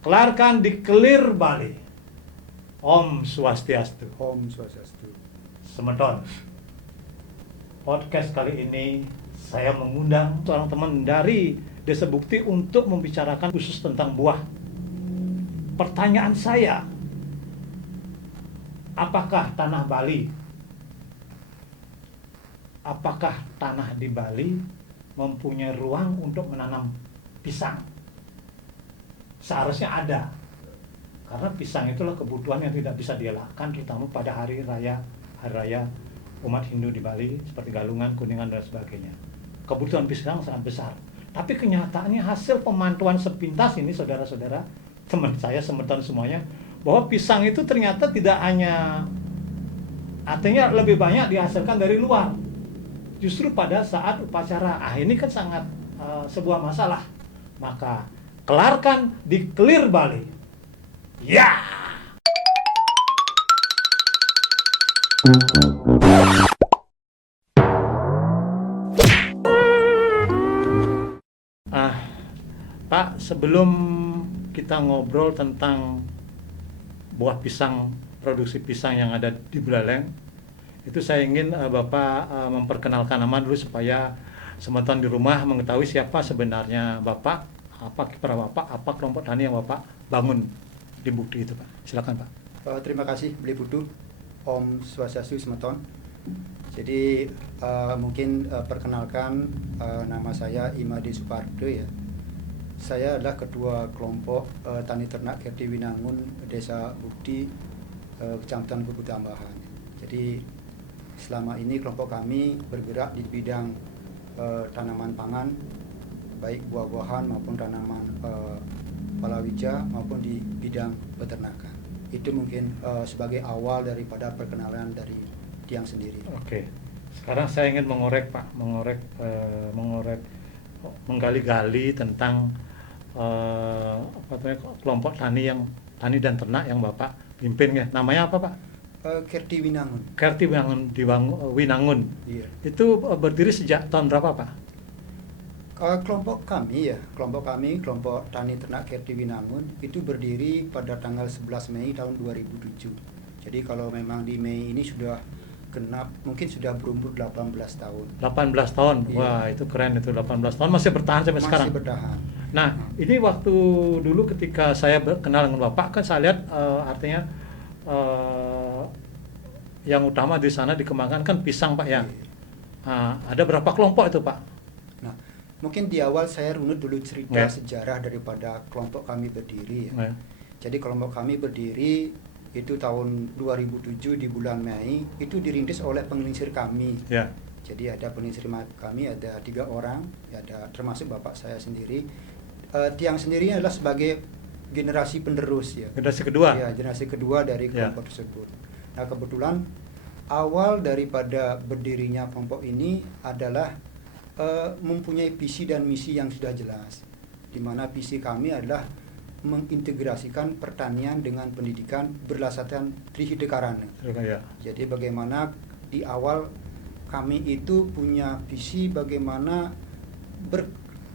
Kelarkan di Clear Bali. Om Swastiastu. Om Swastiastu. Semeton. Podcast kali ini saya mengundang seorang teman dari Desa Bukti untuk membicarakan khusus tentang buah. Pertanyaan saya, apakah tanah di Bali mempunyai ruang untuk menanam pisang? Seharusnya ada, karena pisang itulah kebutuhan yang tidak bisa dielakkan, terutama pada hari raya umat Hindu di Bali seperti Galungan, Kuningan dan sebagainya. Kebutuhan pisang sangat besar. Tapi kenyataannya hasil pemantauan sepintas ini, saudara-saudara, teman saya semeton semuanya, bahwa pisang itu ternyata tidak hanya, artinya lebih banyak dihasilkan dari luar. Justru pada saat upacara, ini kan sangat sebuah masalah. Maka kelarkan di Clear Bali. Ya. Pak, sebelum kita ngobrol tentang buah pisang, produksi pisang yang ada di Buleleng, itu saya ingin Bapak memperkenalkan nama dulu supaya semeton di rumah mengetahui siapa sebenarnya Bapak, apa kiprah Bapak, apa kelompok tani yang Bapak bangun di Bukti itu, Pak. Silakan, Pak. Terima kasih Beli Putu, Om Swastiastu Semeton. Jadi mungkin perkenalkan, nama saya Imadi Supardo ya. Saya adalah ketua kelompok tani ternak Kerti Winangun Desa Bukti, Kecamatan Kubu Tambahan. Jadi selama ini kelompok kami bergerak di bidang tanaman pangan, baik buah-buahan maupun tanaman palawija maupun di bidang peternakan. Itu mungkin sebagai awal daripada perkenalan dari Tiang sendiri. Oke. Sekarang saya ingin menggali-gali tentang kelompok tani dan ternak yang Bapak pimpin ya. Namanya apa, Pak? Kerti Winangun. Kerti Winangun di Winangun. Iya. Itu berdiri sejak tahun berapa, Pak? Kelompok kami, kelompok tani ternak Kerti Winangun itu berdiri pada tanggal 11 Mei tahun 2007. Jadi kalau memang di Mei ini sudah genap, mungkin sudah berumur 18 tahun. 18 tahun? Iya. Wah, itu keren itu, 18 tahun masih bertahan sampai sekarang? Masih bertahan. Nah, ini waktu dulu ketika saya kenal dengan Bapak, kan saya lihat artinya yang utama di sana dikembangkan kan pisang, Pak ya. Ada berapa kelompok itu, Pak? Nah, mungkin di awal saya runut dulu cerita sejarah daripada kelompok kami berdiri ya. Jadi kelompok kami berdiri itu tahun 2007 di bulan Mei, itu dirintis oleh penglingsir kami. Ya. Jadi ada penglingsir kami, ada 3 orang, ada termasuk bapak saya sendiri. Tiang sendiri adalah sebagai generasi penerus ya. Generasi kedua? Ya, generasi kedua dari kelompok tersebut. Nah, kebetulan awal daripada berdirinya kelompok ini adalah mempunyai visi dan misi yang sudah jelas. Di mana visi kami adalah mengintegrasikan pertanian dengan pendidikan berlandaskan Trihidekarana. Ya. Jadi bagaimana di awal kami itu punya visi bagaimana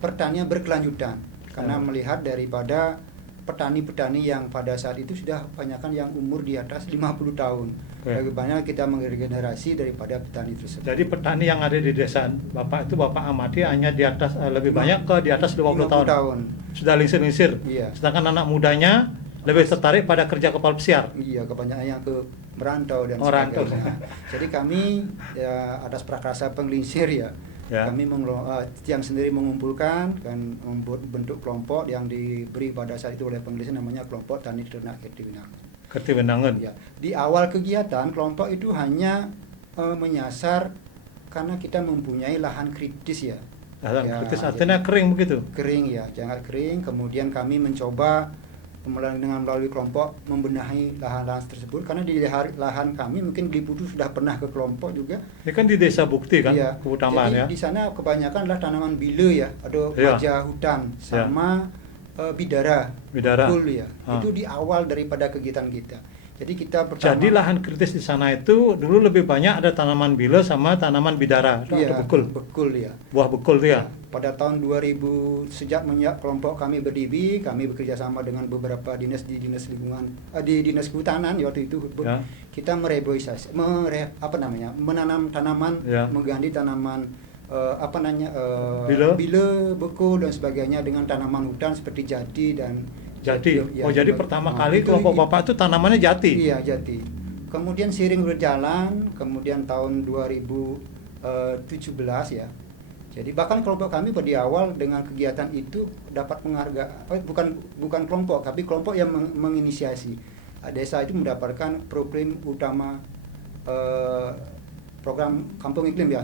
pertanian berkelanjutan. Karena melihat daripada petani-petani yang pada saat itu sudah kebanyakan yang umur di atas 50 tahun. Lebih banyak kita mengregenerasi daripada petani tersebut. Jadi petani yang ada di desa Bapak itu Bapak amati hanya di atas lebih banyak ke di atas 50 tahun. Sudah lingsir-lingsir. Iya. Sedangkan anak mudanya lebih tertarik pada kerja kapal pesiar. Iya, kebanyakan yang ke merantau dan sebagainya. Jadi kami ya atas prakarsa penglingsir ya. Kami Tiang sendiri mengumpulkan dan membentuk kelompok yang diberi pada saat itu oleh penglingsir, namanya kelompok tani ternak Kerti Winangun. Kerti Winangun. Ya. Di awal kegiatan kelompok itu hanya menyasar karena kita mempunyai lahan kritis ya. Lahan kritis artinya kering begitu? Kering ya, jangan kering. Kemudian kami mencoba melalui kelompok membenahi lahan-lahan tersebut, karena di lahan kami mungkin Beli Putu sudah pernah ke kelompok juga. Ini kan di Desa Bukti kan, iya. Kubu Tambahan ya. Jadi di sana kebanyakan adalah tanaman bile ya, ada gajah hutan sama bidara. Kul ya. Itu di awal daripada kegiatan kita. Jadi kita pertama. Jadi lahan kritis di sana itu dulu lebih banyak ada tanaman bile sama tanaman bidara atau Iya, bekul. bekul ya. Buah bekul itu ya. Pada tahun 2000 sejak kelompok kami berdiri, kami bekerja sama dengan beberapa dinas di dinas lingkungan, di dinas kehutanan waktu itu. Ya. Kita mereboisasi, menanam tanaman, Ya. mengganti tanaman Bile. bile, bekul dan sebagainya dengan tanaman hutan seperti jati dan Jati. ya, Jadi ya. pertama Nah, kali itu kelompok Bapak itu tanamannya jati. Iya, jati. Kemudian seiring berjalan, kemudian tahun 2017 ya. Jadi bahkan kelompok kami pada awal dengan kegiatan itu dapat penghargaan, bukan kelompok, tapi kelompok yang menginisiasi. Desa itu mendapatkan program utama program Kampung Iklim ya,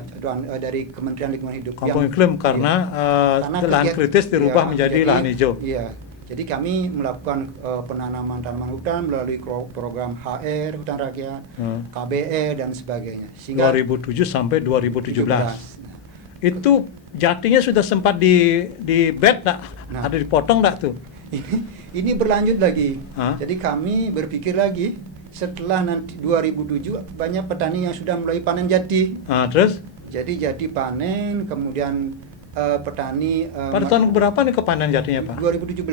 dari Kementerian Lingkungan Hidup. Kampung iklim karena lahan kritis dirubah menjadi lahan hijau. Iya. Jadi kami melakukan penanaman tanaman hutan melalui program HR Hutan Rakyat, KBE dan sebagainya. Sehingga 2007 sampai 2017. 17. Itu jatinya sudah sempat di bed tak? Nah. Ada dipotong tak tuh? Ini berlanjut lagi. Hah? Jadi kami berpikir lagi setelah nanti 2007 banyak petani yang sudah mulai panen jati. Terus Jadi jati panen, kemudian petani pada tahun berapa nih kepanen jatinya Pak? 2017.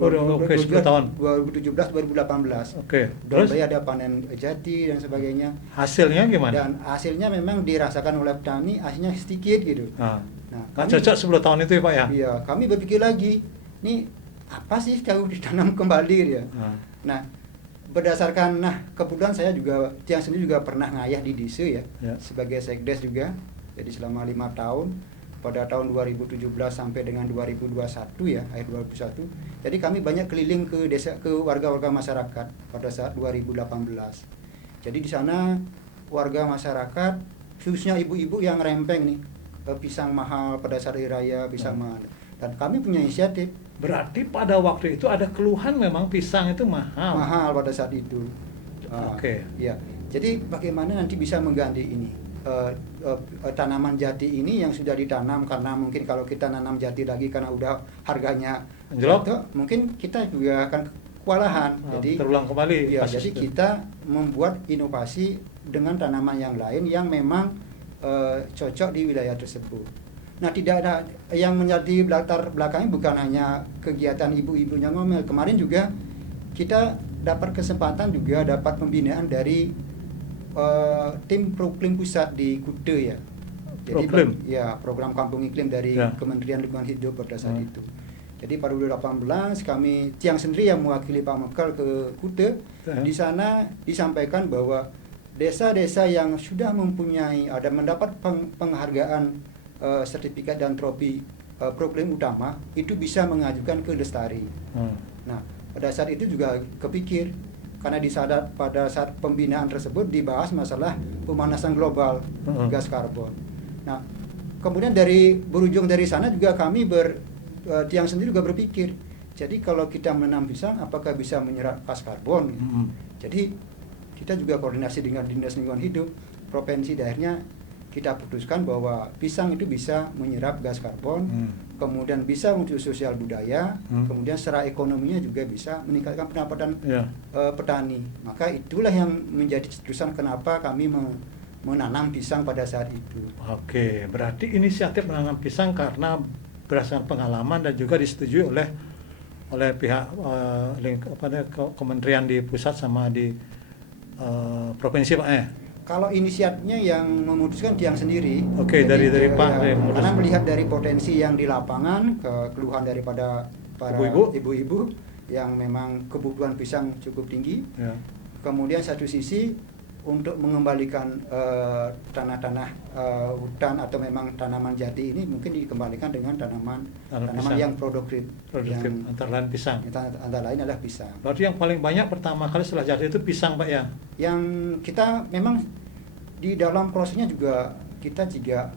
Oke, 10 tahun. 2017 2018. Oke. Dan Terus ada panen jati dan sebagainya. hasilnya gimana? Dan hasilnya memang dirasakan oleh petani, hasilnya sedikit gitu. Nah, kami, cocok 10 tahun itu ya Pak ya? Iya, kami berpikir lagi, nih apa sih jauh ditanam kembali ya. Nah, berdasarkan kebetulan saya juga tiang sendiri juga pernah ngayah di Disu ya, sebagai sekdes juga. Jadi selama 5 tahun pada tahun 2017 sampai dengan 2021 ya, akhir 2021. Jadi kami banyak keliling ke desa, ke warga-warga masyarakat pada saat 2018. Jadi di sana warga masyarakat khususnya ibu-ibu yang rempeng nih, pisang mahal pada saat hari raya, pisang mahal. Dan kami punya inisiatif. Berarti pada waktu itu ada keluhan memang pisang itu mahal. Mahal pada saat itu. Oke. Ya. Jadi bagaimana nanti bisa mengganti ini tanaman jati ini yang sudah ditanam, karena mungkin kalau kita nanam jati lagi karena udah harganya jatuh, mungkin kita juga akan kewalahan. Jadi terulang kembali. Ya, jadi kita membuat inovasi dengan tanaman yang lain yang memang cocok di wilayah tersebut. Nah, tidak ada yang menjadi latar belakangnya bukan hanya kegiatan ibu-ibunya ngomel. Kemarin juga kita dapat kesempatan juga dapat pembinaan dari tim Proklim pusat di Kude ya. Jadi program Kampung Iklim dari Kementerian Lingkungan Hidup pada saat itu. Jadi pada 2018 kami tiang sendiri yang mewakili Pak Mekal ke Kude. Di sana disampaikan bahwa desa-desa yang sudah mempunyai mendapat penghargaan sertifikat dan trofi Proklim utama itu bisa mengajukan ke Lestari. Nah, pada saat itu juga kepikir karena pada saat pembinaan tersebut dibahas masalah pemanasan global gas karbon. Nah, kemudian berujung dari sana juga kami tiang sendiri juga berpikir, jadi kalau kita menanam pisang apakah bisa menyerap gas karbon? Jadi kita juga koordinasi dengan Dinas Lingkungan Hidup provinsi, daerahnya kita putuskan bahwa pisang itu bisa menyerap gas karbon, kemudian bisa untuk sosial budaya, kemudian secara ekonominya juga bisa meningkatkan pendapatan petani. Maka itulah yang menjadi terusan kenapa kami menanam pisang pada saat itu. Oke, berarti inisiatif menanam pisang karena berdasarkan pengalaman dan juga disetujui oleh pihak kementerian di pusat sama di provinsi Pak ya. Kalau inisiatifnya yang memutuskan tiang sendiri. Oke, dari Pak. Karena melihat dari potensi yang di lapangan, keluhan daripada para ibu-ibu yang memang kebutuhan pisang cukup tinggi. Kemudian satu sisi untuk mengembalikan tanah-tanah hutan atau memang tanaman jati ini mungkin dikembalikan dengan tanaman yang produktif yang antara lain pisang. Antara lain adalah pisang. Berarti yang paling banyak pertama kali setelah jati itu pisang Pak ya? Yang kita memang di dalam prosesnya juga kita juga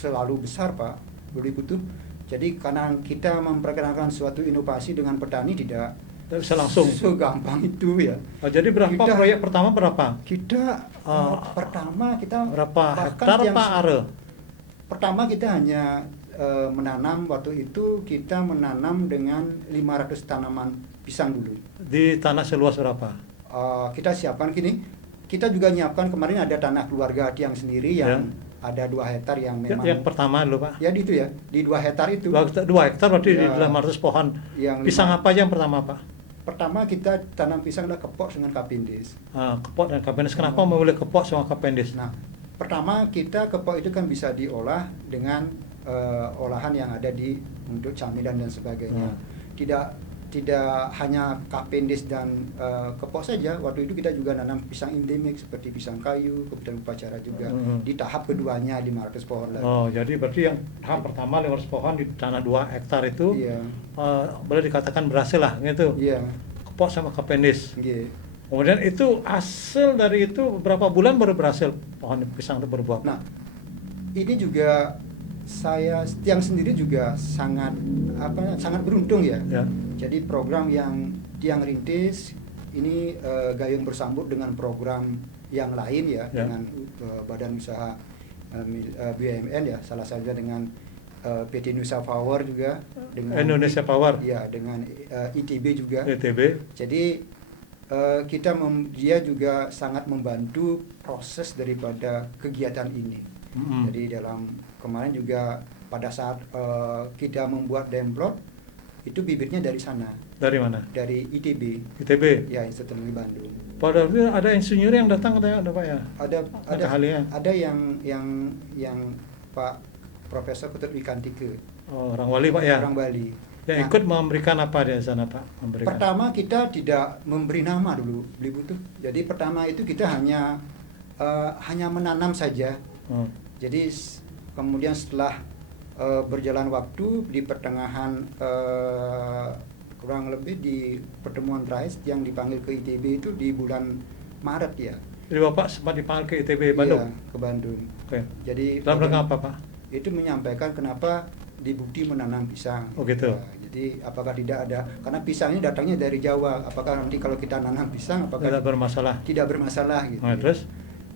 selalu besar Pak, butuh. Jadi karena kita memperkenalkan suatu inovasi dengan petani tidak bisa langsung segampang itu ya. Jadi proyek pertama berapa? Pertama kita berapa hektar Pak are? Pertama kita hanya menanam, waktu itu kita menanam dengan 500 tanaman pisang dulu. Di tanah seluas berapa? kita siapkan gini. Kita juga nyiapkan kemarin ada tanah keluarga yang sendiri yang ada 2 hektar yang memang Yang pertama dulu Pak. ya di itu ya, di 2 hektar itu. 2 hektar berarti di Ya. 500 pohon. Yang Pisang lima- apa aja yang pertama Pak? Pertama kita tanam pisang adalah kepok dengan kapindis. Kepok dan Cavendish. Kenapa memilih kepok sama Cavendish? Nah, pertama kita kepok itu kan bisa diolah dengan olahan yang ada untuk camilan dan sebagainya. Tidak hanya kapindis dan kepok saja. Waktu itu kita juga nanam pisang endemik seperti pisang kayu, kemudian upacara juga di tahap keduanya 500 pohon lagi. Oh, jadi berarti yang tahap pertama 500 pohon di tanah 2 hektar itu Iya. boleh dikatakan berhasil lah gitu. Iya. Kepok sama Cavendish. Iya. Kemudian itu hasil dari itu berapa bulan baru berhasil pohon pisang itu berbuah? Nah, ini juga saya yang sendiri juga sangat beruntung ya. Ya. Jadi program yang Tiang rintis ini gayung bersambut dengan program yang lain ya. Dengan badan usaha BUMN ya, salah satunya dengan PT Nusa Power juga, dengan Indonesia Power. Ya, dengan ITB juga. ITB. Jadi dia juga sangat membantu proses daripada kegiatan ini. Jadi dalam kemarin juga pada saat kita membuat demplot itu bibitnya dari sana. Dari mana? Dari ITB. ITB. Ya, Institut Teknologi Bandung. Padahal itu ada insinyur yang datang katanya ada Pak ya? Ada ahlinya. Ada yang Pak Profesor Ketut Wikantike. Oh, orang Wali Pak ya? Orang Bali. Yang ikut memberikan apa di sana Pak? Memberikan. Pertama kita tidak memberi nama dulu, beli butuh. Jadi pertama itu kita hanya menanam saja. Jadi kemudian setelah berjalan waktu di pertengahan kurang lebih di pertemuan terakhir yang dipanggil ke ITB itu di bulan Maret ya. Jadi Bapak sempat dipanggil ke ITB Bandung? Iya, ke Bandung. Oke. Jadi dalam rangka apa Pak? Itu menyampaikan kenapa dibukti menanam pisang. Oh gitu. Ya, jadi apakah tidak ada, karena pisangnya datangnya dari Jawa, apakah nanti kalau kita nanam pisang apakah Tidak bermasalah? Tidak bermasalah gitu. Nah, terus?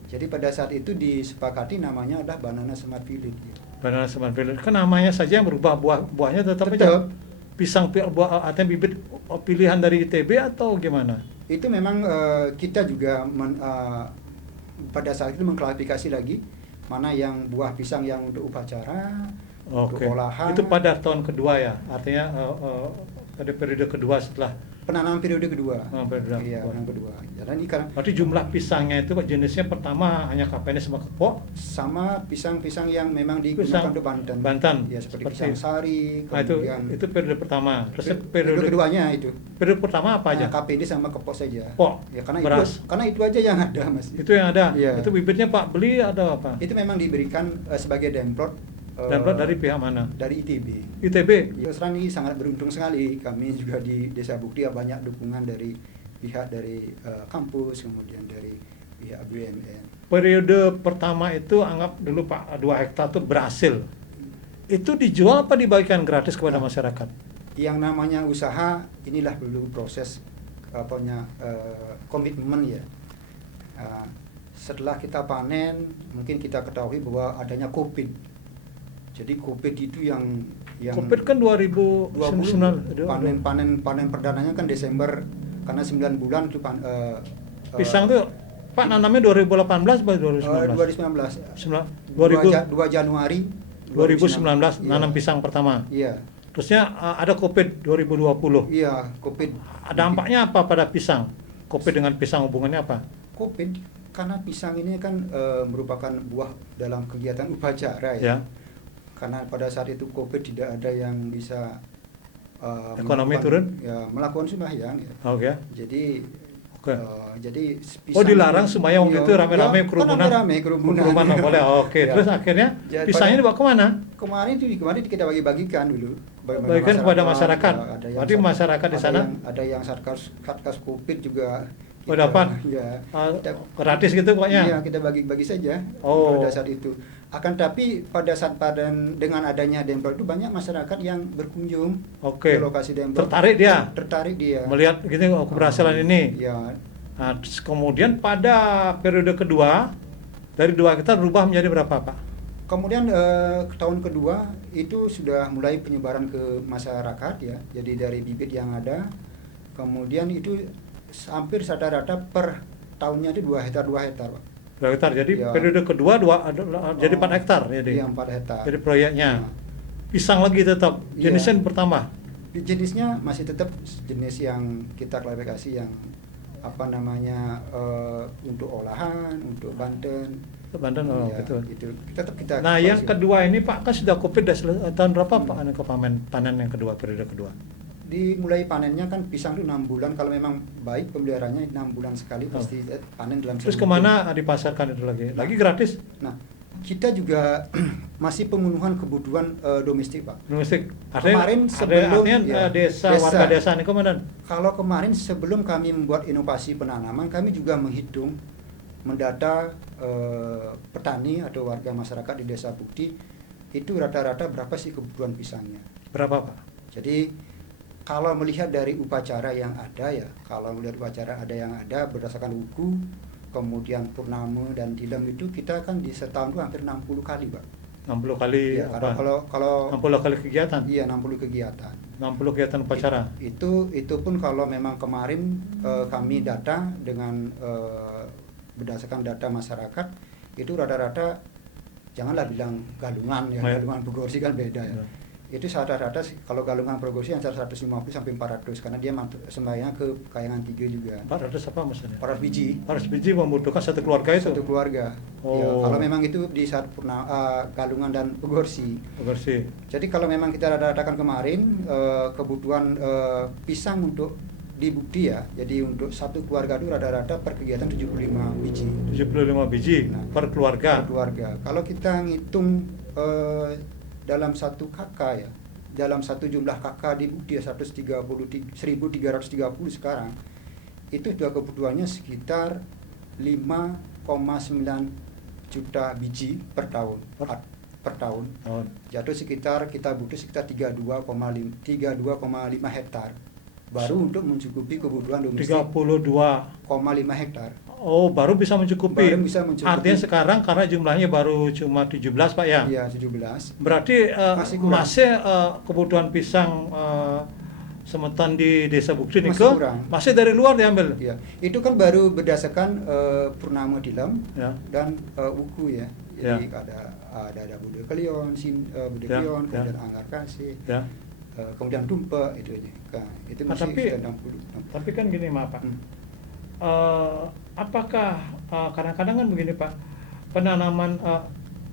Jadi pada saat itu disepakati namanya adalah Banana Smart Village. Gitu. Banana Smart Village. Kan namanya saja yang berubah, buahnya tetap aja. Tetap. Pisang buah atau bibit pilihan dari ITB atau gimana? Itu memang kita juga pada saat itu mengklarifikasi lagi mana yang buah pisang yang untuk upacara, untuk olahan. Itu pada tahun kedua ya, artinya pada periode kedua setelah penanaman periode kedua. Iya, penanaman kedua. Dan ini karena berarti jumlah pisangnya itu jenisnya pertama hanya Cavendish sama kepok, sama pisang-pisang yang memang digunakan untuk Banten. Ya, seperti pisang sari. Nah, itu periode pertama. Terus periode keduanya itu. Periode pertama apa aja? Cavendish sama kepok saja. Kepok. Ya, karena beras. karena itu aja yang ada, Mas. Itu yang ada. Ya. Itu bibitnya Pak beli ada apa? Itu memang diberikan sebagai demplot. Demplot dari pihak mana? Dari ITB. ITB. Ya, sekarang ini sangat beruntung sekali. Kami juga di Desa Bukti banyak dukungan dari pihak dari kampus, kemudian dari pihak BUMN. Periode pertama itu anggap dulu Pak 2 hektar itu berhasil. Itu dijual apa dibagikan gratis kepada masyarakat? Yang namanya usaha inilah dulu proses komitmen ya. Setelah kita panen, mungkin kita ketahui bahwa adanya COVID. Jadi COVID itu yang COVID kan 2020 panen perdananya kan Desember, karena 9 bulan itu pisang tuh Pak nanamnya 2018 atau 2019? 2 Januari 2019 nanam pisang pertama. Iya. Terusnya ada COVID 2020. Iya, COVID. Dampaknya apa pada pisang? COVID dengan pisang hubungannya apa? COVID karena pisang ini kan merupakan buah dalam kegiatan upacara ya. Karena pada saat itu COVID tidak ada yang bisa ekonomi turun, ya, melakukan sembahyang. Ya. Oke. Jadi jadi dilarang sembahyang waktu itu rame-rame kerumunan boleh. Oke. Ya. Terus akhirnya pisangnya dibawa kemana? Kemarin kita bagi-bagikan dulu. Bagikan kepada masyarakat. Berarti masyarakat di sana ada yang satgas COVID juga. Dapat ya, gratis gitu pokoknya. Iya, kita bagi-bagi saja pada saat itu. Akan tapi pada saat dengan adanya demplot itu banyak masyarakat yang berkunjung ke lokasi demplot. Tertarik dia. Melihat gitu keberhasilan ini. Ya. Nah, kemudian pada periode kedua dari 2 hektar berubah menjadi berapa Pak? Kemudian tahun kedua itu sudah mulai penyebaran ke masyarakat ya. Jadi dari bibit yang ada, kemudian itu hampir rata-rata per tahunnya itu 2 hektar Pak. 2 hektar. Jadi Ya. periode kedua jadi 4 hektar jadi. Iya 4 hektar. Jadi proyeknya. Nah, Pisang lagi tetap Iya. jenisnya bertambah. jenisnya masih tetap jenis yang kita klarifikasi yang apa namanya untuk olahan, untuk Banten. Banten Ya, gitu. itu tetap kita. Nah, yang koreksi. kedua ini Pak kan sudah Covid tahun berapa Pak ke panen yang kedua, periode kedua? Dimulai panennya kan pisang itu 6 bulan, kalau memang baik pemeliharaannya 6 bulan sekali pasti panen dalam Terus setahun. kemana dipasarkan itu lagi? Lagi gratis? Nah, kita juga masih pemenuhan kebutuhan domestik Pak. Domestik. Kemarin sebelum artinya ya, warga desa ini komandan. Kalau kemarin sebelum kami membuat inovasi penanaman, kami juga menghitung, mendata petani atau warga masyarakat di Desa Bukti itu rata-rata berapa sih kebutuhan pisangnya. Berapa Pak? Jadi kalau melihat dari upacara yang ada ya, kalau melihat upacara yang ada berdasarkan wuku, kemudian purnama dan tilem itu kita kan di setahun itu hampir 60 kali Pak. 60 kali Ya, apa? kalau 60 kali kegiatan. iya 60 kegiatan. 60 kegiatan upacara. Itu pun kalau memang kemarin kami data dengan berdasarkan data masyarakat itu rata-rata, janganlah bilang galungan ya, Ya. galungan Bogorsi kan beda ya. Ya. Itu rata-rata kalau galungan Bogorsi antara 150 sampai 400 karena dia sembahyang ke Kayangan 3 juga. 400 apa maksudnya? 400 biji 400 biji membutuhkan satu keluarga itu. satu keluarga. Oh. Ya, kalau memang itu di saat galungan dan Bogorsi. Bersih. Jadi kalau memang kita datakan kemarin kebutuhan pisang untuk di Bukti ya, jadi untuk satu keluarga itu rata-rata per kegiatan 75 biji 75 biji Nah, per keluarga. per keluarga. Kalau kita ngitung dalam satu kakak ya, dalam satu jumlah kakak di Bukti ya 1330 sekarang, itu sudah kebutuhannya sekitar 5,9 juta biji per tahun. Per tahun. Oh, Jatuh sekitar kita butuh sekitar 32,5 hektar baru untuk mencukupi kebutuhan domestik 32. 5 hektar. Oh, baru bisa mencukupi. Baru bisa mencukupi. Artinya sekarang karena jumlahnya baru cuma 17 Pak ya. Iya 17. Berarti Masih kurang. kebutuhan pisang semeton di Desa Bukti ini Masih kurang. masih dari luar diambil. Iya, itu kan baru berdasarkan purnama dilem Ya. dan wuku ya. Jadi ada Buddha Kelion, Buddha Ya, Kelion, ya. kemudian Anggar Kasih, Ya. kemudian Dumpe itu aja. Nah, itu Nah, masih tapi sekitar 60. Tapi kan gini maaf Pak. Hmm. Apakah kadang-kadang kan begini Pak, penanaman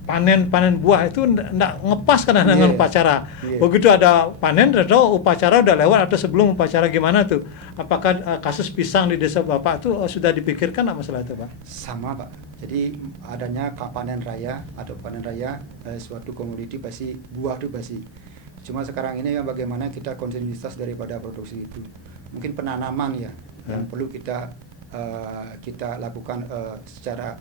panen buah itu enggak ngepas kadang dengan Iya. upacara. Iya. Begitu ada panen atau upacara udah lewat atau sebelum upacara gimana tuh? Apakah kasus pisang di desa Bapak itu sudah dipikirkan nggak masalah itu Pak? Sama Pak. Jadi adanya panen raya atau panen raya suatu komoditi pasti buah itu pasti. Cuma sekarang ini yang bagaimana kita kontinuitas daripada produksi itu. Mungkin penanaman ya yang perlu kita lakukan secara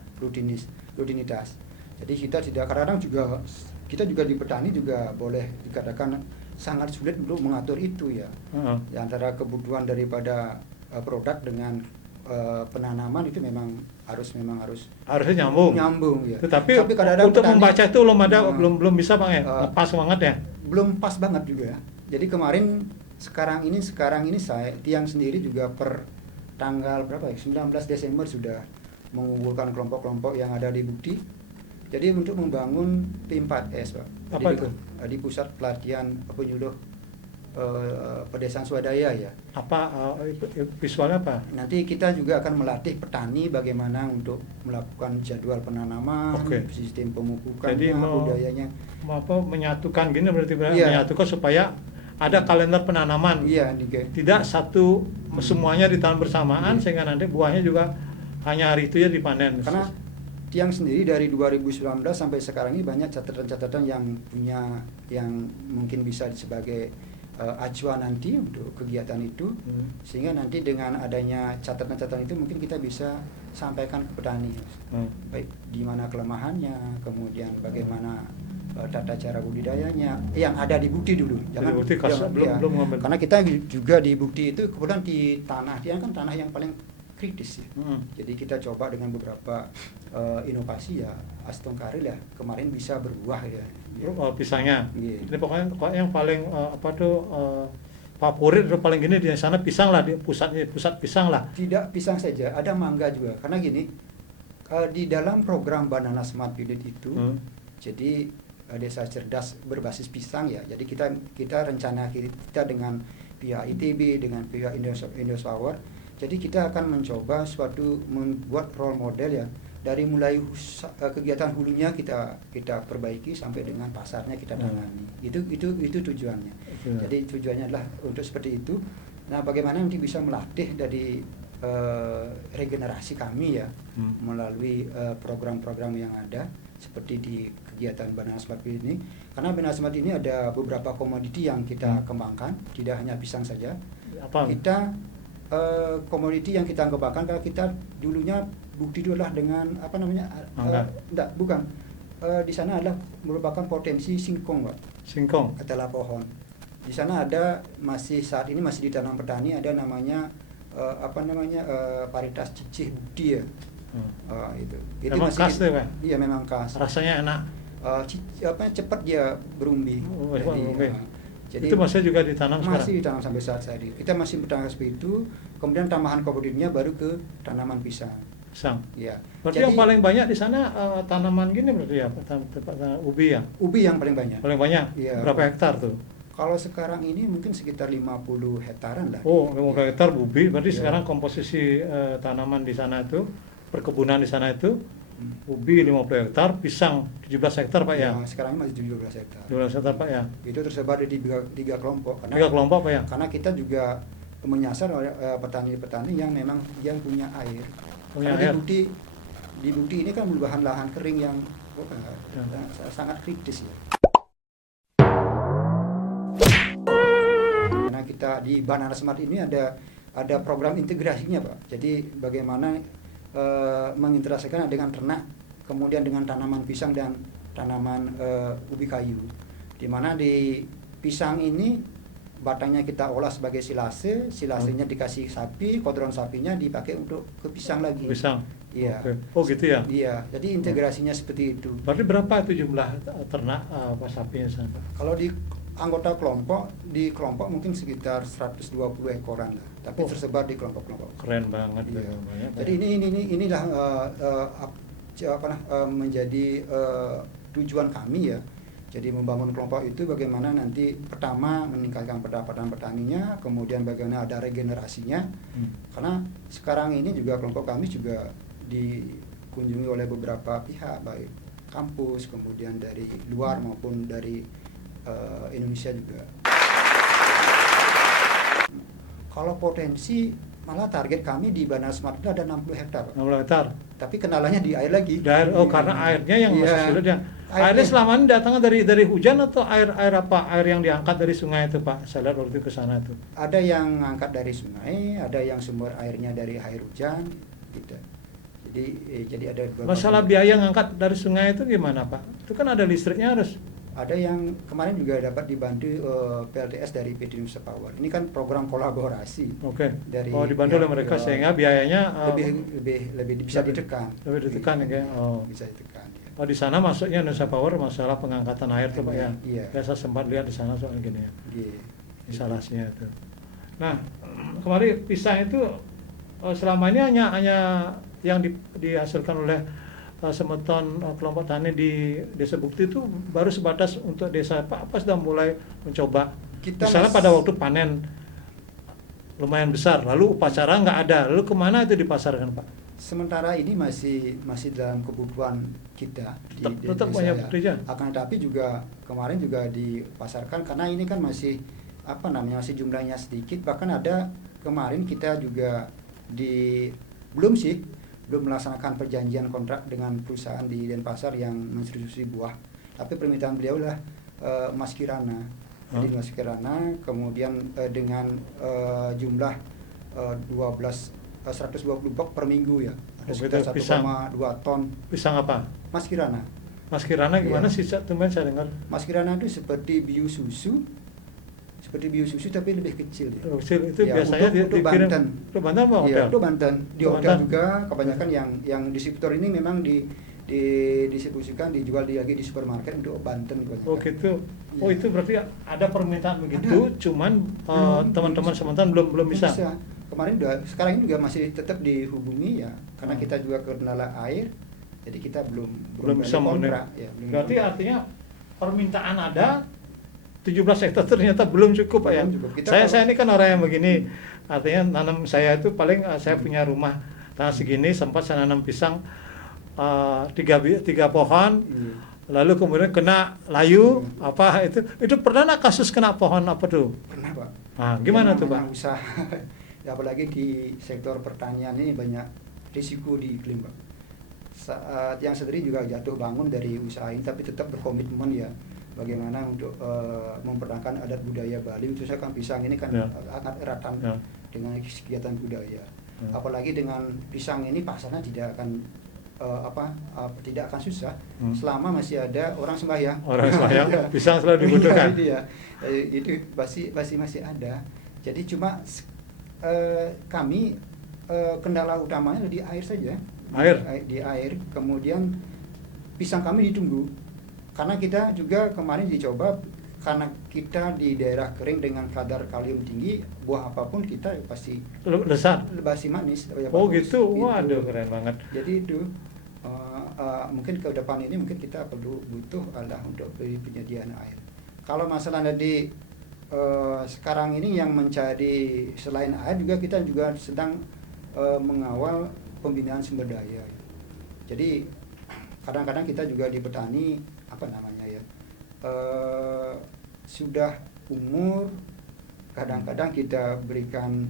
rutinitas. Jadi kita tidak, kadang-kadang juga kita juga di petani juga boleh dikatakan sangat sulit untuk mengatur itu ya. Ya, antara kebutuhan daripada produk dengan penanaman itu memang harusnya nyambung ya. Tetapi kadang-kadang untuk petani, membaca itu belum bisa Bang ya. Pas banget ya. Belum pas banget juga ya. Jadi kemarin sekarang ini saya tiang sendiri juga per tanggal berapa ya? 19 Desember sudah mengumpulkan kelompok-kelompok yang ada di Bukti. Jadi untuk membangun P4S Pak. Apa itu? Di pusat pelatihan penyuluh pedesaan swadaya ya. Apa visualnya apa? Nanti kita juga akan melatih petani bagaimana untuk melakukan jadwal penanaman, sistem pemupukannya, budayanya. Menyatukan gini berarti Iya. menyatukan supaya ada kalender penanaman. Iya, tidak satu semuanya ditanam bersamaan sehingga nanti buahnya juga hanya hari itu ya dipanen. Karena tiang sendiri dari 2019 sampai sekarang ini banyak catatan-catatan yang mungkin bisa sebagai acuan nanti untuk kegiatan itu, sehingga nanti dengan adanya catatan-catatan itu mungkin kita bisa sampaikan ke petani, baik di mana kelemahannya, kemudian bagaimana tata cara budidayanya yang ada di Bukti dulu. Jangan belum ngambil. Karena kita juga di Bukti itu kebetulan di tanah, dia kan tanah yang paling kritis ya. Jadi kita coba dengan beberapa inovasi ya, astongkaril ya kemarin bisa berbuah ya. Pisangnya. Yeah. Ini pokoknya yang paling favorit atau paling gini di sana pisang lah, di pusat pisang lah. Tidak pisang saja, ada mangga juga. Karena gini, di dalam program Banana Smart Village itu, jadi desa cerdas berbasis pisang ya. Jadi kita rencana kita dengan pihak ITB, dengan pihak Indospower. Jadi kita akan mencoba membuat role model ya. Dari mulai kegiatan hulunya kita perbaiki sampai dengan pasarnya kita tangani. Itu tujuannya. Jadi tujuannya adalah untuk seperti itu. Nah, bagaimana nanti bisa melatih dari regenerasi kami ya melalui program-program yang ada seperti di kegiatan Banana Smart ini. Karena Banana Smart ini ada beberapa komoditi yang kita kembangkan, tidak hanya pisang saja. Apa? Kita komoditi yang kita kembangkan, kalau kita dulunya bukti itu adalah dengan apa namanya? Bukan. Di sana adalah merupakan potensi singkong, Pak. Singkong. Ketela pohon. Di sana ada saat ini masih ditanam petani, ada namanya varietas cicih bukti ya. Itu Memang masih khas tuh, Pak? Iya, memang khas. Rasanya enak. Cepat dia berumbi. Jadi itu masih juga ditanam sekarang? Masih ditanam sampai saat ini. Kita masih bertanam seperti itu, kemudian tambahan komoditinya baru ke tanaman pisang. Pisang. Ya. Berarti yang paling banyak di sana tanaman gini berarti ya, ubi ya? Ubi yang paling banyak. Paling banyak? Ya. Berapa hektar tuh? Kalau sekarang ini mungkin sekitar 50 hektaran lah. Oh, 50 hektar ubi. Berarti Ya. sekarang komposisi tanaman di sana itu, perkebunan di sana itu, ubi 50 hektar, pisang 17 hektar Pak ya? Sekarang ini masih 17 hektar. 17 hektar Pak ya? Itu tersebar di tiga kelompok. Tiga kelompok Pak ya? Karena kita juga menyasar petani-petani yang memang yang punya air. Punya Karena air. di bukti ini kan merupakan lahan kering yang sangat kritis ya. Karena kita di Banana Smart ini ada program integrasinya Pak. Jadi bagaimana mengintegrasikan dengan ternak, kemudian dengan tanaman pisang dan tanaman ubi kayu. Di mana di pisang ini batangnya kita olah sebagai silasenya dikasih sapi, kotoran sapinya dipakai untuk ke pisang lagi. Pisang. Iya. Okay. Oh gitu ya? Iya. Jadi integrasinya seperti itu. Berarti berapa itu jumlah ternak sapinya sana Pak? Kalau di anggota kelompok mungkin sekitar 120 ekoran lah, tapi tersebar di kelompok-kelompok. Keren banget. Iya. Banyak, Jadi inilah menjadi tujuan kami ya. Jadi membangun kelompok itu bagaimana nanti pertama meningkatkan pendapatan petaninya, kemudian bagaimana ada regenerasinya. Karena sekarang ini juga kelompok kami juga dikunjungi oleh beberapa pihak, baik kampus, kemudian dari luar maupun dari Indonesia juga. Kalau potensi, malah target kami di Banana Smart itu ada 60 hektar. 60 hektar. Tapi kenalannya di air lagi. Karena airnya yang masih sulit ya. Airnya selama ini datangnya dari hujan atau air apa? Air yang diangkat dari sungai itu Pak? Saya lihat waktu ke sana itu. Ada yang angkat dari sungai, ada yang sumber airnya dari air hujan, gitu. Jadi ada beberapa. Masalah biaya ngangkat dari sungai itu gimana Pak? Itu kan ada listriknya harus. Ada yang kemarin juga dapat dibantu PLTS dari PT Indospower. Ini kan program kolaborasi. Oke. ya, Dibantu oleh mereka sehingga biayanya lebih bisa ditekan. Lebih ditekan ya kayak. Bisa ditekan. Ya. Oh di sana masuknya Indospower masalah pengangkatan air tuh Pak ya. Iya. Biasa sempat lihat di sana soal gini ya. Iya. Instalasinya itu. Nah, kemarin pisang itu selama ini hanya yang dihasilkan oleh Semeton kelompok tani di Desa Bukti itu baru sebatas untuk desa apa sudah mulai mencoba. Misalnya pada waktu panen lumayan besar, lalu upacara nggak ada, lalu kemana itu dipasarkan Pak? Sementara ini masih dalam kebutuhan kita tetap banyak bekerja. Akan tetapi juga kemarin juga dipasarkan karena ini kan masih masih jumlahnya sedikit, bahkan ada kemarin kita juga belum melaksanakan perjanjian kontrak dengan perusahaan di Denpasar yang mendistribusi buah. Tapi permintaan beliau lah Mas Kirana. Jadi Mas Kirana kemudian dengan jumlah 120 box per minggu ya. Ada sekitar 1,2 ton. Pisang apa? Mas Kirana. Mas Kirana gimana sih? Teman saya dengar. Mas Kirana itu seperti biu susu tapi lebih kecil ya. Kecil itu ya, biasanya untuk Banten. Untuk Banten apa hotel? Iya, itu Banten. Di hotel juga kebanyakan yang distributor ini memang didistribusikan, dijual lagi di supermarket untuk Banten. Oh gitu. Oh Ya. itu berarti ada permintaan begitu, cuman teman-teman sementara belum bisa. Kemarin sekarang ini juga masih tetap dihubungi ya, karena Hmm. kita juga kendala air, jadi kita belum Belum bisa berani memenuhi. kontrak, ya, belum Berarti kontrak. artinya permintaan ada, 17 hektar ternyata belum cukup Pak ya. Belum cukup. Saya ini kan orang yang begini, artinya nanam saya itu paling saya punya rumah tanah segini, sempat saya nanam pisang tiga pohon, Iya. lalu kemudian kena layu apa itu pernah nggak kasus kena pohon apa tuh? Pernah Pak. Nah, gimana Yang tuh Pak? namanya usaha, ya, apalagi di sektor pertanian ini banyak risiko di iklim Pak. Saat yang sendiri juga jatuh bangun dari usaha ini, tapi tetap berkomitmen ya bagaimana untuk mempertahankan adat budaya Bali, khususnya kan pisang ini kan Ya. sangat eratan Ya. dengan kegiatan budaya. Ya. Apalagi dengan pisang ini pasarnya tidak akan tidak akan susah selama masih ada orang sembahyang. Orang sembahyang, Ya. pisang selalu dibutuhkan. Itu ya, itu masih ada. Jadi cuma kami kendala utamanya di air saja. Air? Di air. Kemudian pisang kami ditunggu karena kita juga kemarin dicoba, karena kita di daerah kering dengan kadar kalium tinggi, buah apapun kita pasti Lesat. basi manis. Ya, Oh bagus. gitu, waduh keren banget. Jadi itu mungkin ke depan ini mungkin kita butuh adalah untuk penyediaan air. Kalau masalah tadi sekarang ini yang mencari selain air juga kita juga sedang mengawal pembinaan sumber daya. Jadi kadang-kadang kita juga di petani sudah umur, kadang-kadang kita berikan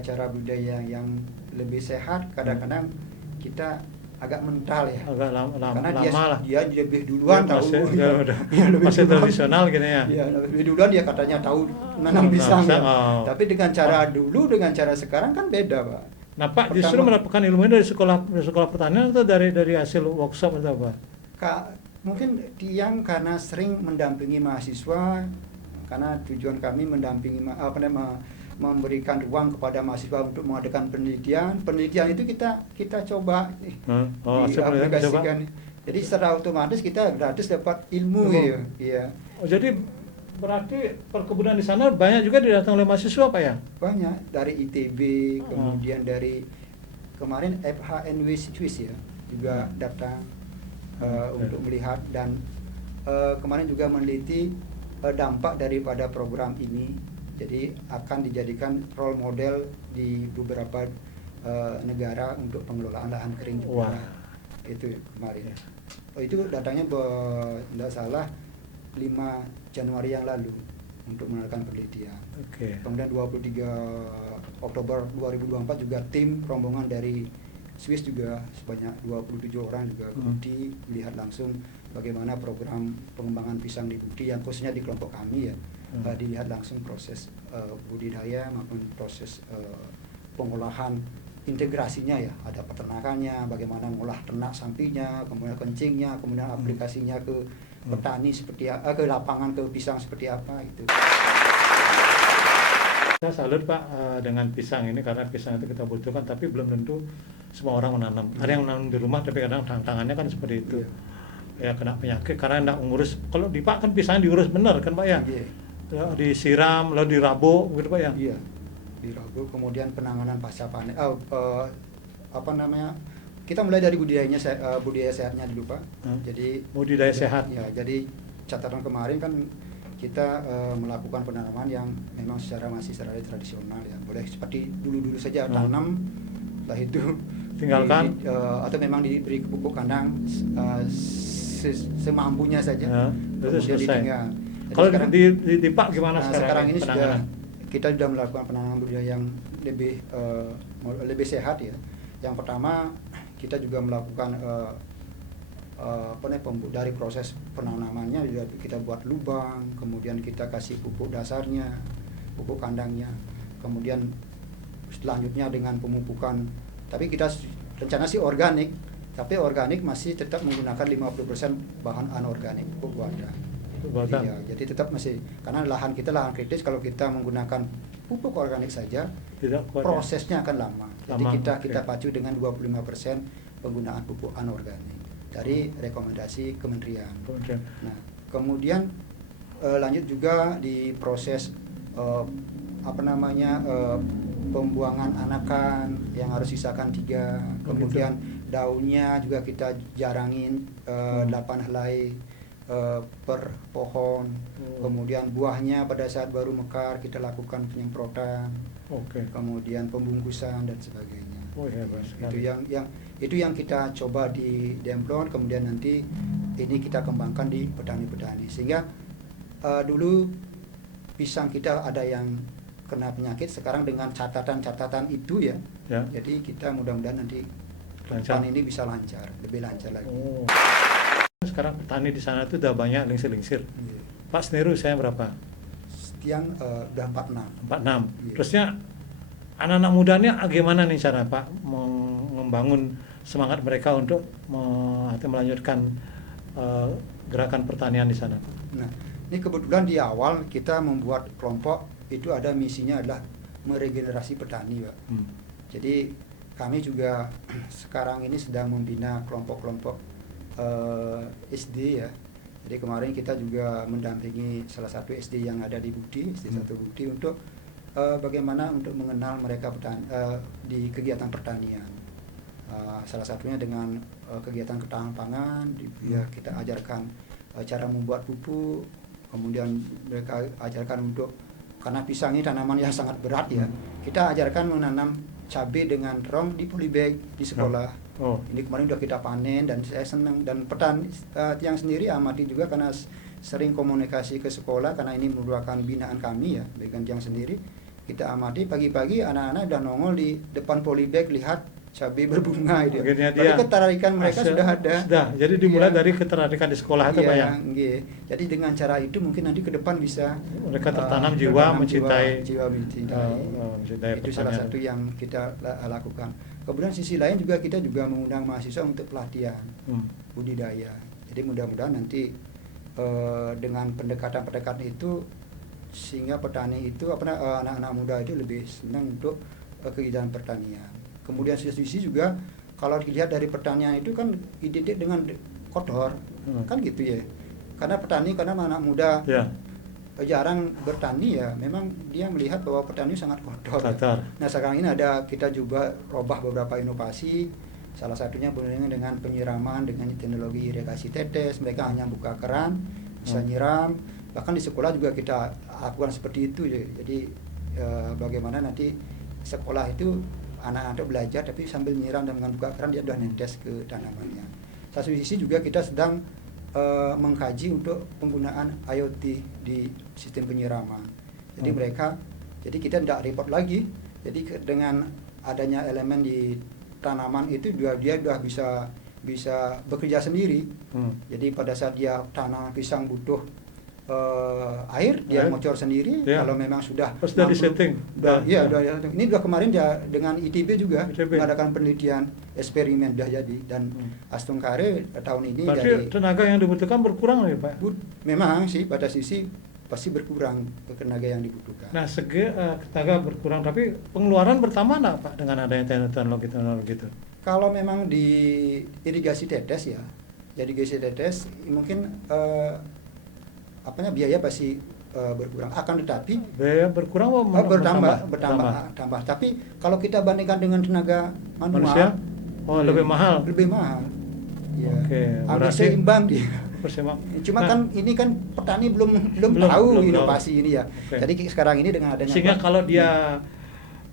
cara budidaya yang lebih sehat, kadang-kadang kita agak mental ya, Agak lama karena lah. dia lebih duluan Ya, tahu. masih Lebih duluan. tradisional gini ya. Ya, lebih duluan dia katanya tahu menanam Menanam pisang. pisang, Ya. oh. Tapi dengan cara dulu dengan cara sekarang kan beda, Pak. Nah Pak justru Pertama- mendapatkan ilmunya dari sekolah pertanian atau dari hasil workshop atau apa? Mungkin yang karena sering mendampingi mahasiswa, karena tujuan kami mendampingi memberikan ruang kepada mahasiswa untuk mengadakan penelitian. Penelitian itu kita coba Hasil penelitian diaplikasikan. Jadi secara otomatis kita gratis dapat ilmu ya. Iya. Oh, jadi berarti perkebunan di sana banyak juga didatang oleh mahasiswa Pak ya? Banyak dari ITB, kemudian dari kemarin FHNW Swiss ya juga datang untuk melihat, dan kemarin juga meneliti dampak daripada program ini. Jadi akan dijadikan role model di beberapa negara untuk pengelolaan lahan kering juga. Wah. Itu kemarin. Itu datangnya tidak salah 5 Januari yang lalu untuk melakukan penelitian. Oke. Kemudian 23 Oktober 2024 juga tim rombongan dari Swiss juga sebanyak 27 orang juga ke Budi melihat langsung bagaimana program pengembangan pisang di Budi, yang khususnya di kelompok kami ya. Dilihat langsung proses budidaya maupun proses pengolahan, integrasinya ya, ada peternakannya, bagaimana ngolah ternak sapinya, kemudian kencingnya, kemudian aplikasinya ke petani seperti ke lapangan, ke pisang seperti apa itu. Saya salut Pak dengan pisang ini, karena pisang itu kita butuhkan, tapi belum tentu semua orang menanam. Ada yang menanam di rumah, tapi kadang tantangannya kan seperti itu. Ya kena penyakit karena tidak ngurus. Kalau di Pak kan pisang diurus benar kan Pak ya? Iya. Ya, disiram, lalu dirabuk gitu Pak ya? Iya, dirabuk, kemudian penanganan pasca panen. Kita mulai dari budidaya sehatnya dulu Pak. Jadi budidaya sehat. Ya, jadi catatan kemarin kan kita melakukan penanaman yang memang masih secara tradisional ya. Boleh seperti dulu saja tanam, setelah itu tinggalkan atau memang diberi pupuk kandang semampunya saja. Ya, itu kemudian selesai. ditinggal. Jadi Kalau sekarang- di Pak gimana sekarang ini penanganan? kita sudah melakukan penanganan budidaya yang lebih sehat ya. Yang pertama kita juga melakukan dari proses penanamannya juga kita buat lubang, kemudian kita kasih pupuk dasarnya, pupuk kandangnya, kemudian selanjutnya dengan pemupukan. Tapi kita rencana sih organik, tapi organik masih tetap menggunakan 50% bahan anorganik, pupuk wadah. Iya, jadi tetap masih, karena lahan kita lahan kritis, kalau kita menggunakan pupuk organik saja Tidak kuat, prosesnya akan lama. Jadi Lama, kita oke. pacu dengan 25% penggunaan pupuk anorganik dari rekomendasi kementerian. Kemudian, Nah, kemudian lanjut juga di proses pembuangan anakan yang harus sisakan 3, kemudian daunnya juga kita jarangin 8 helai per pohon. Kemudian buahnya pada saat baru mekar kita lakukan penyemprotan, Oke. kemudian pembungkusan dan sebagainya. Oh, hebat Itu sekali. yang kita coba di Demplon, kemudian nanti ini kita kembangkan di petani-petani, sehingga dulu pisang kita ada yang kena penyakit, sekarang dengan catatan-catatan itu ya, Ya. jadi kita mudah-mudahan nanti Lancar. depan ini bisa lancar, lebih lancar lagi. Oh. Sekarang petani di sana tuh udah banyak lingsir-lingsir. Iya. Pak Sneru saya berapa? Tiang udah 46. 46. Iya. Terusnya anak-anak mudanya gimana nih cara Pak membangun semangat mereka untuk melanjutkan gerakan pertanian di sana, Pak? Nah, ini kebetulan di awal kita membuat kelompok itu ada misinya adalah meregenerasi petani, Pak. Jadi kami juga sekarang ini sedang membina kelompok-kelompok SD ya. Jadi kemarin kita juga mendampingi salah satu SD yang ada di Bukti, SD 1 Bukti, untuk bagaimana untuk mengenal mereka di kegiatan pertanian. Salah satunya dengan kegiatan ketahanan pangan, ya kita ajarkan cara membuat pupuk, kemudian mereka ajarkan untuk, karena pisang ini tanaman yang sangat berat ya, kita ajarkan menanam cabai dengan terong di polybag di sekolah. Oh. Ini kemarin udah kita panen dan saya senang, dan petani yang sendiri amati juga karena sering komunikasi ke sekolah, karena ini merupakan binaan kami ya, bagian yang sendiri. Kita amati pagi-pagi anak-anak udah nongol di depan polybag lihat cabai berbunga itu. Akhirnya Jadi dia ketertarikan mereka sudah ada. Sudah. Jadi dimulai Iya. dari ketertarikan di sekolah itu, Pak ya. Iya. Jadi dengan cara itu mungkin nanti ke depan bisa Mereka tertanam jiwa mencintai mencintai. Itu salah pertanian. satu yang kita lakukan. Kemudian sisi lain juga kita juga mengundang mahasiswa untuk pelatihan budidaya. Jadi mudah-mudahan nanti dengan pendekatan-pendekatan itu, sehingga petani itu anak-anak muda itu lebih senang untuk kegiatan pertanian. Kemudian sisi juga kalau dilihat dari pertanian itu kan identik dengan kotor, kan gitu ya. Karena petani, karena anak muda Ya. jarang bertani ya, memang dia melihat bahwa petani sangat kotor. Kotor. Nah sekarang ini kita juga robah beberapa inovasi, salah satunya dengan penyiraman dengan teknologi irigasi tetes. Mereka hanya buka keran, bisa nyiram. Bahkan di sekolah juga kita lakukan seperti itu. Jadi bagaimana nanti sekolah itu anak-anak belajar tapi sambil nyiram dan dengan buka keran dia sudah netes ke tanamannya. Satu sisi juga kita sedang mengkaji untuk penggunaan IoT di sistem penyiraman. Jadi jadi kita tidak repot lagi. Jadi dengan adanya elemen di tanaman itu dia sudah bisa bekerja sendiri. Jadi pada saat dia tanam pisang butuh air, dia ngocor sendiri. Ya. Kalau memang sudah disetting. Ini udah kemarin dengan ITB juga mengadakan penelitian eksperimen sudah jadi, dan Astungkare tahun ini berarti tenaga yang dibutuhkan berkurang ya, Pak? Memang sih pada sisi pasti berkurang tenaga yang dibutuhkan. Nah, segi tenaga berkurang, tapi pengeluaran bertambah nggak, Pak, dengan adanya teknologi itu? Kalau memang di irigasi tetes ya, jadi irigasi tetes mungkin biaya pasti berkurang, akan tetapi biaya berkurang bertambah. Tapi kalau kita bandingkan dengan tenaga manusia, lebih mahal. Ya. Oke, hampir seimbang dia. Cuma kan ini kan petani belum tahu inovasi ini ya. Okay. Jadi sekarang ini dengan adanya, sehingga kalau dia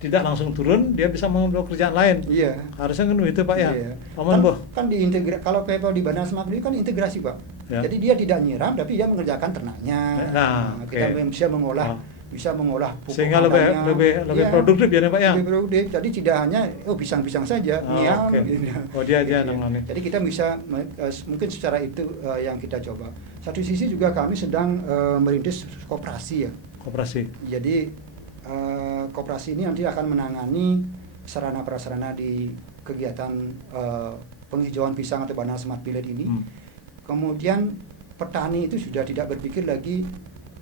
tidak langsung turun, dia bisa mengambil kerjaan lain. Iya. Harusnya kan itu, Pak ya. Iya. Aman, Boh. Kan kalau PPL di Badan Smart ini kan integrasi, Pak. Ya. Jadi dia tidak nyiram tapi dia mengerjakan ternaknya. Kita bisa mengolah pupuk sehingga lebih produktif ya, Pak ya. Lebih produktif. Jadi tidak hanya pisang-pisang saja, nyiam. Dia nangani. Jadi kita bisa mungkin secara itu yang kita coba. Satu sisi juga kami sedang merintis koperasi ya. Koperasi. Jadi koperasi ini nanti akan menangani sarana prasarana di kegiatan penghijauan pisang atau Badan Smart Village ini. Kemudian petani itu sudah tidak berpikir lagi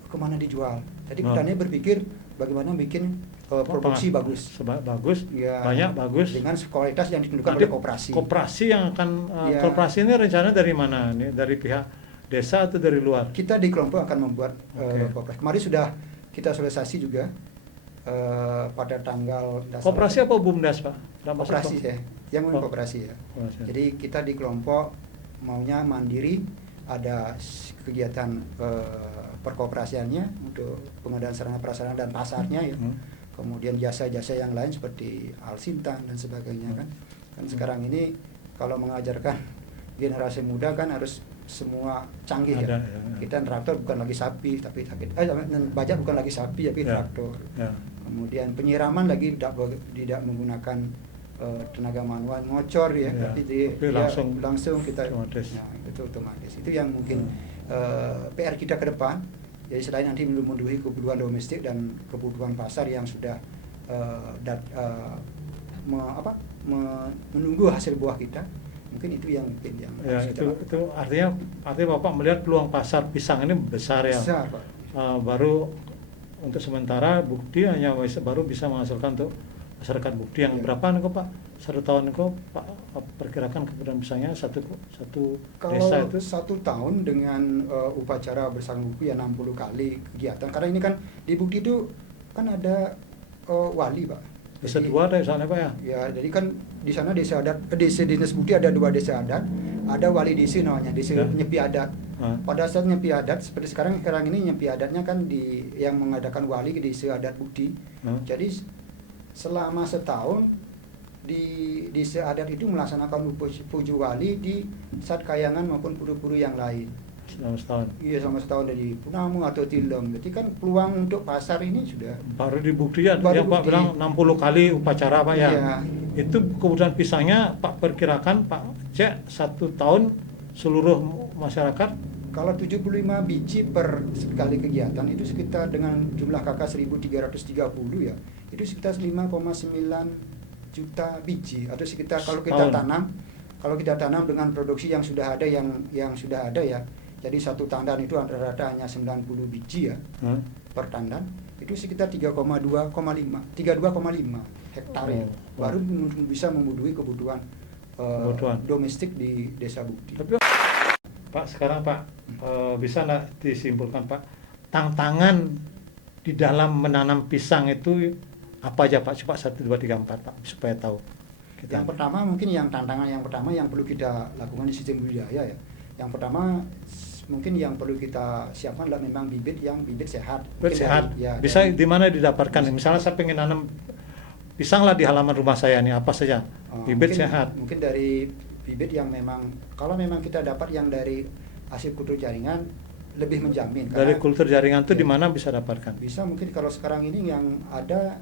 kemana dijual. Jadi petani berpikir bagaimana bikin produksi bagus. Bagus, Ya, banyak bagus. dengan kualitas yang ditentukan Nanti oleh koperasi. koperasi yang akan Ya. koperasi ini rencana dari mana? Nih, dari pihak desa atau dari luar? Kita di kelompok akan membuat Oke. koperasi. Kemarin sudah kita sosialisasi juga pada tanggal Koperasi apa BUMDes, Pak? koperasi ya, yang Oh. koperasi ya. Koperasi. Jadi kita di kelompok maunya mandiri, ada kegiatan perkoperasiannya untuk pengadaan sarana prasarana dan pasarnya ya. Kemudian jasa-jasa yang lain seperti alsintan dan sebagainya kan. Kan sekarang ini kalau mengajarkan generasi muda kan harus semua canggih Ada, ya. ya. Kita traktor bukan lagi sapi tapi bajak bukan lagi sapi tapi Ya. traktor. Ya. Kemudian penyiraman lagi tidak menggunakan tenaga manual ngocor ya, Ya, tapi tapi langsung kita otomatis. nah, itu otomatis. Itu yang mungkin PR kita ke depan. Jadi selain nanti memenuhi kebutuhan domestik dan kebutuhan pasar yang sudah menunggu hasil buah kita, mungkin itu yang Ya, harus kita itu artinya Bapak melihat peluang pasar pisang ini besar ya. besar, Pak. Baru untuk sementara bukti hanya baru bisa menghasilkan untuk masyarakat bukti yang Ya. berapa nih kok Pak? 1 tahun kok Pak perkirakan kebutuhan pisangnya satu desa Kalau itu 1 tahun dengan upacara bersama bukti ya 60 kali kegiatan. Karena ini kan di bukti itu kan ada wali, Pak. desa Jadi- 2 ada di sana Pak ya? Ya, jadi kan di sana desa adat, desa dinas bukti ada 2 desa adat, ada wali desa namanya, desa Ya. nyepi adat. Ah. Pada saat nyepi adat seperti sekarang ini nyepi adatnya kan yang mengadakan wali ke desa adat bukti. Ah. Jadi selama setahun di desa adat itu melaksanakan puju wali di Satkayangan maupun puru-puru yang lain. Selama setahun. Iya, selama setahun dari Punamu atau Tilem. Jadi kan peluang untuk pasar ini sudah Baru di bukti ya, Baru yang Pak bukti. bilang 60 kali upacara Pak ya. Iya. Itu kebutuhan pisangnya Pak perkirakan Pak cek 1 tahun seluruh masyarakat Kalau 75 biji per sekali kegiatan itu sekitar dengan jumlah KK 1330 ya. Itu sekitar 5,9 juta biji atau sekitar kalau kita Setahun. tanam dengan produksi yang sudah ada yang sudah ada ya. Jadi satu tandan itu rata-rata hanya 90 biji ya per tandan. Itu sekitar 32,5 hektar ya. Oh. Baru bisa memenuhi kebutuhan domestik di Desa Bukti. Tapi Pak sekarang Pak bisa nggak disimpulkan Pak tantangan di dalam menanam pisang itu apa aja Pak? Coba 1, 2, 3, 4 Pak supaya tahu. Yang pertama mungkin tantangan yang pertama yang perlu kita lakukan di sistem budidaya ya. Yang pertama mungkin yang perlu kita siapkan adalah memang bibit sehat. Bibit Mungkin sehat. Bisa dari- di mana didapatkan? Misalnya saya pengen nanam pisang lah di halaman rumah saya nih, apa saja? Bibit mungkin, sehat. Mungkin dari bibit yang memang kalau memang kita dapat yang dari hasil kultur jaringan lebih menjamin. Dari Karena kultur jaringan itu Ya. di mana bisa dapatkan? bisa mungkin kalau sekarang ini yang ada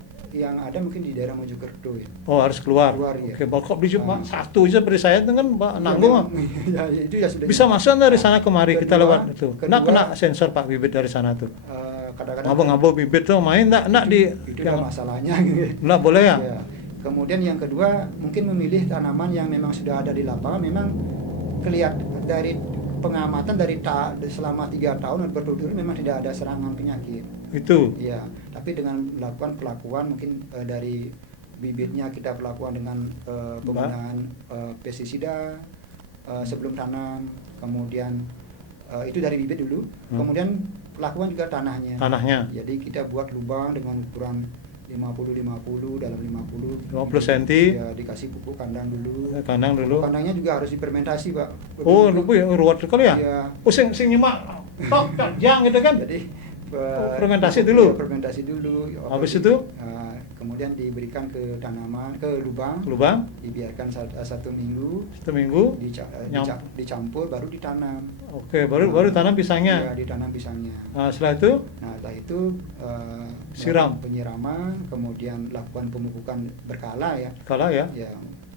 mungkin di daerah Mojokerto ya. Oh harus keluar. Keluar, ya. Oke, kok bisa Pak? Ah. Satu aja seperti saya itu kan Pak nanggung Pak. Ya, itu ya sudah. Bisa masuk dari sana kemari kita Kedua- lewat itu. Nah, kedua, kena sensor Pak bibit dari sana tuh. kadang-kadang Ngabo-ngabo bibit tuh main enggak di itu dah masalahnya gitu. enggak boleh ya? Ya. Kemudian yang kedua mungkin memilih tanaman yang memang sudah ada di lapangan, memang kelihatan dari pengamatan selama 3 tahun berturut-turut memang tidak ada serangan penyakit. Itu. Ya, tapi dengan melakukan pelakuan mungkin dari bibitnya kita perlakuan dengan penggunaan pestisida sebelum tanam, kemudian itu dari bibit dulu, kemudian pelakuan juga tanahnya. Tanahnya. Jadi kita buat lubang dengan ukuran 50 dalam 50 cm. Ya, dikasih pupuk kandang dulu. Kandang dulu. Kandangnya juga harus difermentasi, Pak. Oh, lupa ya ruwet sekali ya? Iya. Oh, sing nyimak tok jang gitu kan? Jadi fermentasi dulu? Ya, fermentasi dulu. Habis itu? Kemudian diberikan ke tanaman, ke lubang. Lubang Dibiarkan 1 minggu. 1 minggu. Dicampur, baru ditanam. Oke, baru tanam pisangnya. Ya, ditanam pisangnya. Nah, setelah itu Nah, setelah itu Siram. penyiraman, kemudian lakukan pemupukan berkala ya. kalah ya. Ya,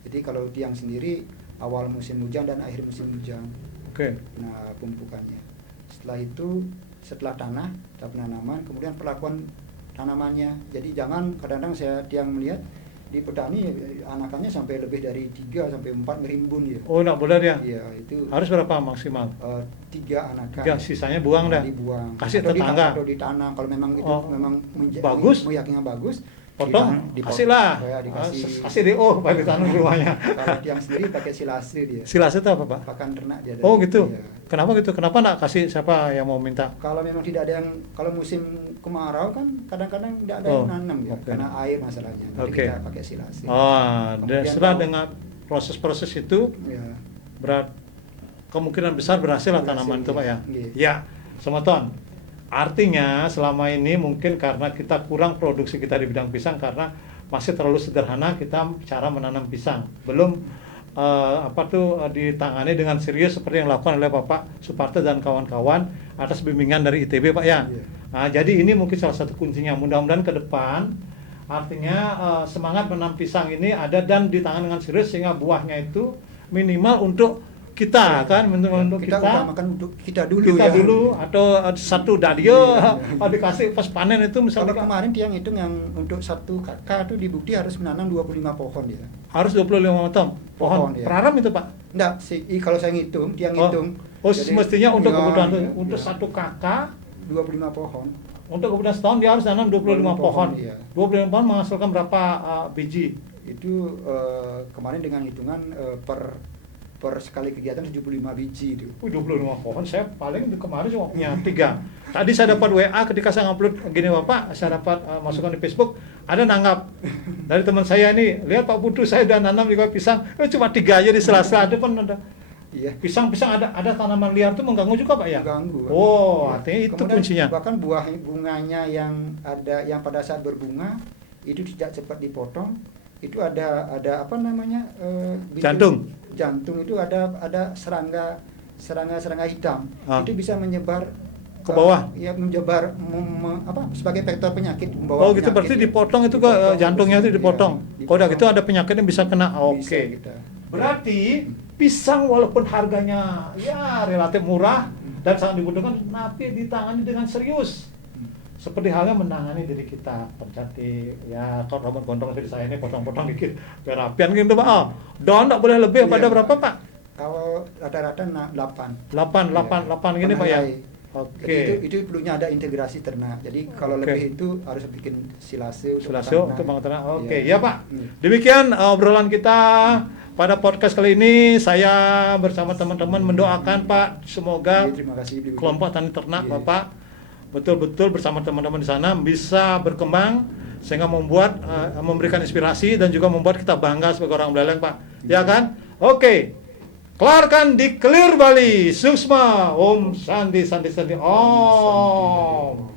jadi kalau tiang sendiri awal musim hujan dan akhir musim hujan. Oke. Nah, pemupukannya. Setelah tanah, penanaman, kemudian perlakuan tanamannya. Jadi jangan kadang-kadang tiang melihat di petani anakannya sampai lebih dari 3 sampai 4 ngerimbun ya. Oh, enggak boleh dia. Iya, itu Harus berapa maksimal? 3 anakan. 3, sisanya buang dah. Dibuang. Kasih Atau tetangga. atau ditanam kalau memang itu Oh, memang bagus. meyaknya bagus, potong, Dipotong. kasih lah. Ya, dikasih. Kasih DO Pak ditanam di rumahnya. Kalau yang sendiri pakai silase dia. Silase itu apa Pak? Pakan ternak dia. Oh gitu. Iya. Kenapa gitu? Kenapa nggak kasih siapa yang mau minta? Kalau memang tidak ada yang, kalau musim kemarau kan kadang-kadang tidak ada Oh, yang nanam ya, oke. karena air masalahnya. Jadi Oke. kita pakai silase. Oh, Kemudian setelah kalau- dengan proses-proses itu Ya. berat kemungkinan besar berhasil lah Berhasil, tanaman itu Pak ya. iya. Ya, Semeton. Artinya selama ini mungkin karena kita kurang produksi kita di bidang pisang karena masih terlalu sederhana kita cara menanam pisang. Belum ditangani dengan serius seperti yang dilakukan oleh Bapak Suparto dan kawan-kawan atas bimbingan dari ITB Pak ya. Iya. Nah, jadi ini mungkin salah satu kuncinya. Mudah-mudahan ke depan artinya semangat menanam pisang ini ada dan ditangani dengan serius sehingga buahnya itu minimal untuk kita kan untuk kita kita utamakan untuk kita dulu ya. dulu atau satu dadio dikasih pas panen itu Kalau misalnya kemarin dia ngitung yang untuk satu kakak itu di Bukti harus menanam 25 pohon dia. harus 25 ton pohon Pohon, ya. praram itu Pak. Enggak, kalau saya ngitung, dia ngitung. Oh, Jadi, semestinya untuk ya, kebutuhan ya, untuk ya. satu kakak 25 pohon. untuk kebutuhan setahun dia harus tanam 25 pohon. Iya. 25 pohon menghasilkan berapa biji? Itu kemarin dengan hitungan per sekali kegiatan 75 biji itu. 25 pohon, saya paling kemarin cuma punya 3. Tadi saya dapat WA ketika saya upload gini Bapak, saya dapat masukkan di Facebook, ada nanggap dari teman saya ini, lihat Pak Putu saya udah nanam juga pisang, cuma 3 aja di sela-sela ada pun ada. Iya. Pisang ada tanaman liar itu mengganggu juga Pak ya? Mengganggu. Oh, Ya. artinya itu Kemudian kuncinya. Bahkan bunganya yang pada saat berbunga itu tidak cepat dipotong. Itu ada apa namanya? Jantung itu ada serangga hitam. Itu bisa menyebar ke bawah. Ya menyebar sebagai vektor penyakit membawa Oh gitu, berarti penyakit. dipotong itu ke jantungnya itu dipotong. Iya, Kalau udah gitu ada penyakit yang bisa kena. Bisa Oke. kita. Berarti pisang walaupun harganya ya relatif murah dan sangat dibutuhkan, tapi ditangani dengan serius. Seperti halnya menangani diri kita, terjadi ya kalau rambut gondrong seperti saya ini potong-potong dikit, perapian gitu Pak. Oh, daun tak boleh lebih pada Iya. berapa Pak? Kalau rata-rata 8. 8 gini Pak ya. Penhelai. Oke. Jadi itu perlunya ada integrasi ternak. Jadi kalau Oke. lebih itu harus bikin silase Sulaso untuk Bang Ternak. Oke, Iya. ya Pak. Hmm. Demikian obrolan kita pada podcast kali ini. Saya bersama teman-teman mendoakan Pak, semoga Terima kasih Ibu. kelompok tani ternak Iya. Bapak betul-betul bersama teman-teman di sana bisa berkembang sehingga membuat memberikan inspirasi dan juga membuat kita bangga sebagai orang Buleleng Pak. Ya kan? Oke. Kelarkan di Clear Bali. Suksma. Om Santi Santi Santi. Om.